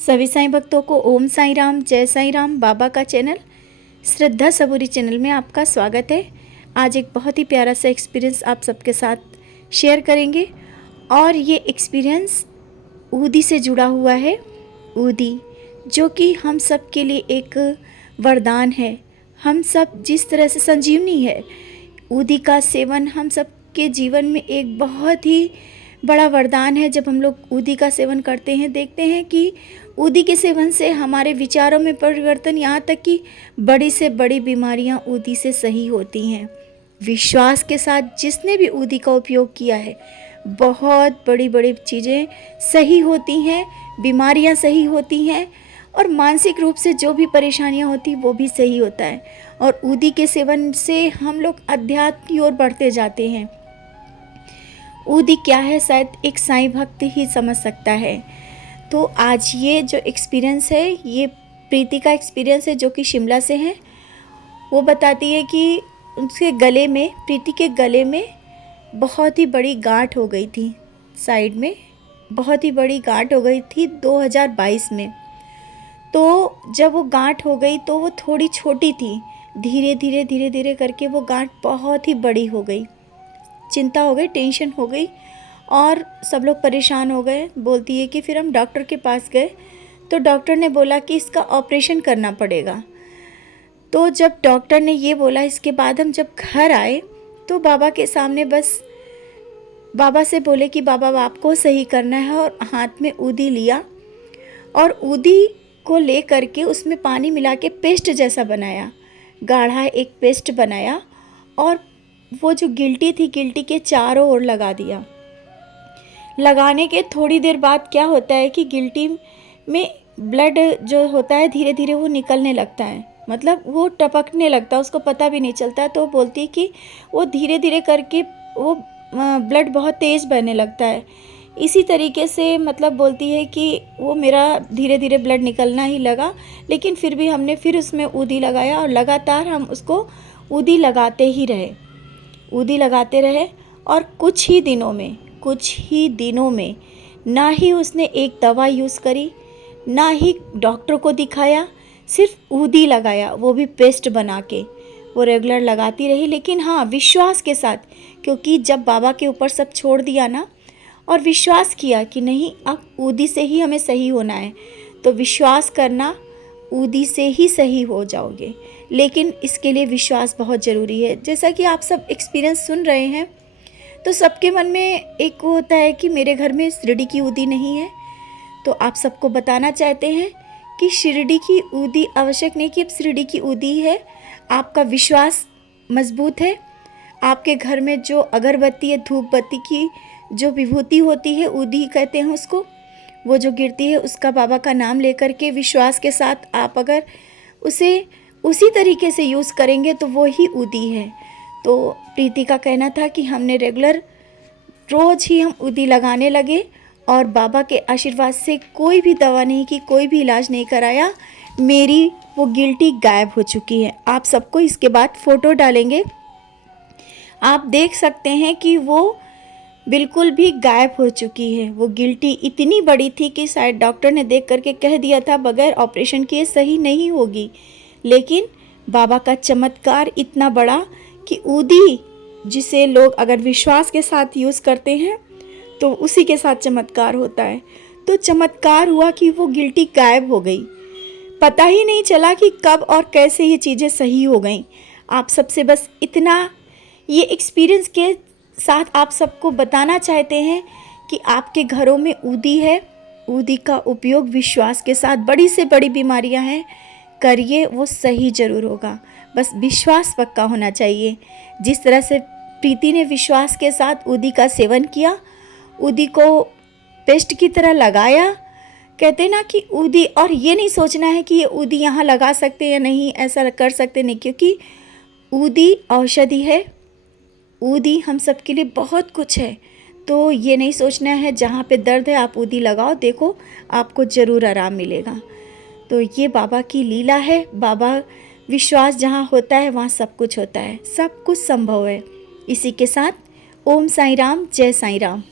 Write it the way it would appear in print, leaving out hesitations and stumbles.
सभी साईं भक्तों को ओम साईं राम, जय साईं राम। बाबा का चैनल श्रद्धा सबूरी चैनल में आपका स्वागत है। आज एक बहुत ही प्यारा सा एक्सपीरियंस आप सबके साथ शेयर करेंगे और ये एक्सपीरियंस ऊदी से जुड़ा हुआ है। ऊदी जो कि हम सब के लिए एक वरदान है। हम सब जिस तरह से संजीवनी है, ऊदी का सेवन हम सब के जीवन में एक बहुत ही बड़ा वरदान है। जब हम लोग ऊदी का सेवन करते हैं, देखते हैं कि ऊदी के सेवन से हमारे विचारों में परिवर्तन, यहाँ तक कि बड़ी से बड़ी बीमारियाँ ऊदी से सही होती हैं। विश्वास के साथ जिसने भी ऊदी का उपयोग किया है, बहुत बड़ी बड़ी चीज़ें सही होती हैं, बीमारियाँ सही होती हैं और मानसिक रूप से जो भी परेशानियाँ होती वो भी सही होता है। और ऊदी के सेवन से हम लोग अध्यात्म की ओर बढ़ते जाते हैं। ऊदी क्या है, शायद एक साईं भक्त ही समझ सकता है। तो आज ये जो एक्सपीरियंस है, ये प्रीति का एक्सपीरियंस है, जो कि शिमला से है। वो बताती है कि उसके गले में, प्रीति के गले में बहुत ही बड़ी गांठ हो गई थी। साइड में बहुत ही बड़ी गांठ हो गई थी 2022 में। तो जब वो गांठ हो गई तो वो थोड़ी छोटी थी, धीरे धीरे करके वो गांठ बहुत ही बड़ी हो गई। चिंता हो गई, टेंशन हो गई और सब लोग परेशान हो गए। बोलती है कि फिर हम डॉक्टर के पास गए तो डॉक्टर ने बोला कि इसका ऑपरेशन करना पड़ेगा। तो जब डॉक्टर ने ये बोला, इसके बाद हम जब घर आए तो बाबा के सामने बस बाबा से बोले कि बाबा आपको सही करना है, और हाथ में ऊदी लिया और ऊदी को ले करके उसमें पानी मिला के पेस्ट जैसा बनाया, गाढ़ा एक पेस्ट बनाया और वो जो गिल्टी थी, गिल्टी के चारों ओर लगा दिया। लगाने के थोड़ी देर बाद क्या होता है कि गिल्टी में ब्लड जो होता है धीरे धीरे वो निकलने लगता है, मतलब वो टपकने लगता है, उसको पता भी नहीं चलता है। तो बोलती है कि वो धीरे धीरे करके वो ब्लड बहुत तेज़ बहने लगता है। इसी तरीके से मतलब बोलती है कि वो मेरा धीरे धीरे ब्लड निकलना ही लगा, लेकिन फिर भी हमने फिर उसमें ऊदी लगाया और लगातार हम उसको ऊदी लगाते ही रहे, ऊदी लगाते रहे। और कुछ ही दिनों में ना ही उसने एक दवा यूज़ करी, ना ही डॉक्टर को दिखाया, सिर्फ ऊदी लगाया, वो भी पेस्ट बना के। वो रेगुलर लगाती रही, लेकिन हाँ, विश्वास के साथ, क्योंकि जब बाबा के ऊपर सब छोड़ दिया ना और विश्वास किया कि नहीं, अब ऊदी से ही हमें सही होना है, तो विश्वास करना, ऊदी से ही सही हो जाओगे। लेकिन इसके लिए विश्वास बहुत ज़रूरी है। जैसा कि आप सब एक्सपीरियंस सुन रहे हैं, तो सबके मन में एक वो होता है कि मेरे घर में शिरडी की ऊदी नहीं है। तो आप सबको बताना चाहते हैं कि शिरडी की ऊदी आवश्यक नहीं कि अब शिरडी की ऊदी है। आपका विश्वास मजबूत है, आपके घर में जो अगरबत्ती है, धूप बत्ती की जो विभूति होती है, ऊदी कहते हैं उसको, वो जो गिरती है, उसका बाबा का नाम लेकर के विश्वास के साथ आप अगर उसे उसी तरीके से यूज़ करेंगे तो वो ही ऊदी है। तो प्रीति का कहना था कि हमने रेगुलर रोज़ ही हम ऊदी लगाने लगे और बाबा के आशीर्वाद से कोई भी दवा नहीं की, कोई भी इलाज नहीं कराया, मेरी वो गिल्टी गायब हो चुकी है। आप सबको इसके बाद फ़ोटो डालेंगे, आप देख सकते हैं कि वो बिल्कुल भी गायब हो चुकी है। वो गिल्टी इतनी बड़ी थी कि शायद डॉक्टर ने देख करके कह दिया था बगैर ऑपरेशन किए सही नहीं होगी, लेकिन बाबा का चमत्कार इतना बड़ा कि ऊदी जिसे लोग अगर विश्वास के साथ यूज़ करते हैं तो उसी के साथ चमत्कार होता है। तो चमत्कार हुआ कि वो गिल्टी गायब हो गई, पता ही नहीं चला कि कब और कैसे ये चीज़ें सही हो गई। आप सबसे बस इतना ये एक्सपीरियंस के साथ आप सबको बताना चाहते हैं कि आपके घरों में ऊदी है, ऊदी का उपयोग विश्वास के साथ, बड़ी से बड़ी बीमारियां हैं, करिए, वो सही ज़रूर होगा। बस विश्वास पक्का होना चाहिए। जिस तरह से प्रीति ने विश्वास के साथ ऊदी का सेवन किया, ऊदी को पेस्ट की तरह लगाया, कहते ना कि ऊदी, और ये नहीं सोचना है कि ये ऊदी यहाँ लगा सकते या नहीं, ऐसा कर सकते नहीं, क्योंकि ऊदी औषधि है, ऊदी हम सब के लिए बहुत कुछ है। तो ये नहीं सोचना है जहाँ पे दर्द है आप ऊदी लगाओ, देखो आपको ज़रूर आराम मिलेगा। तो ये बाबा की लीला है। बाबा विश्वास जहाँ होता है वहाँ सब कुछ होता है, सब कुछ संभव है। इसी के साथ ओम साईं राम, जय साईं राम।